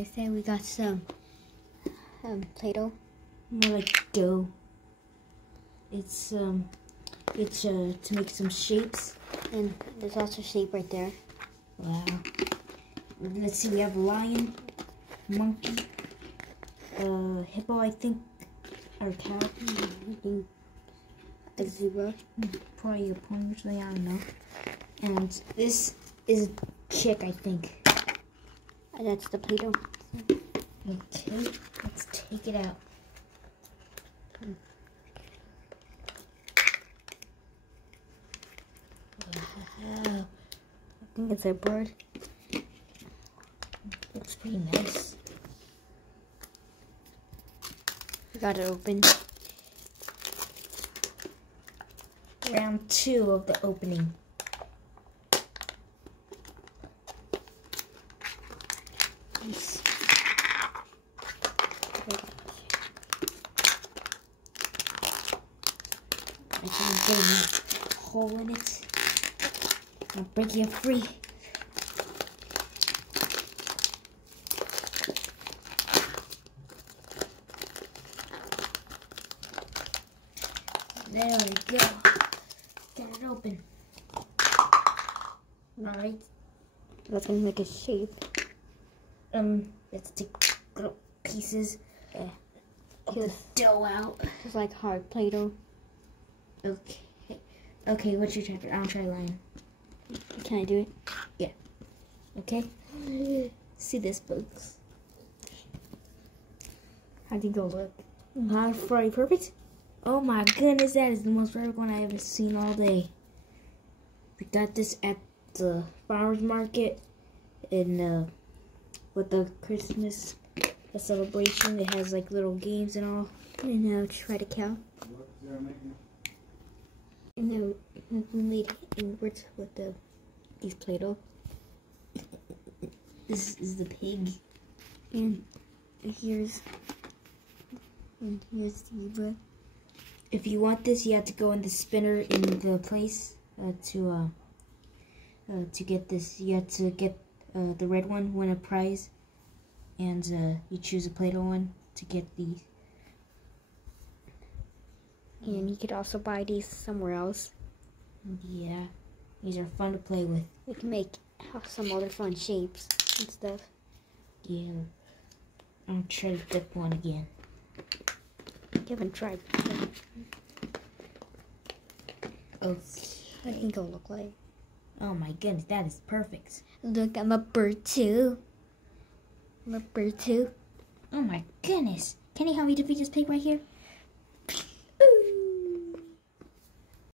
I say we got some Play-Doh. More like dough. It's to make some shapes. And there's also shape right there. Wow. Let's see, we have a lion, monkey, hippo, I think, or cow. A zebra. Probably a pony or something, I don't know. And this is a chick, I think. And that's the Play-Doh. Okay, let's take it out. Wow. I think it's a bird. Looks pretty nice. We got it open. Round 2 of the opening. Nice. I can get a hole in it. I'll break you free. There we go. Get it open. Alright. That's gonna make a shape. Let's take little pieces of the Just dough out. just like hard Play-Doh. Okay. Okay, what's your chapter? I'll try lion. Can I do it? Yeah. Okay. See this, folks. How do you go look? Not very perfect. Oh my goodness, that is the most perfect one I ever seen all day. We got this at the farmer's market in with the Christmas celebration. It has like little games and all. And now try to count. And now we made inwards with these Play-Doh. This is the pig. And here's the zebra. If you want this, you have to go in the spinner in the place to get this. You have to get the red one, win a prize, and you choose a Play-Doh one to get these. And you could also buy these somewhere else. Yeah, these are fun to play with. We can make some other fun shapes and stuff. Yeah, I'll try to dip one again. You haven't tried. Okay. What can go look like? Oh my goodness, that is perfect. Look, I'm a bird too. I'm a bird too. Oh my goodness. Can you help me defeat this pig right here?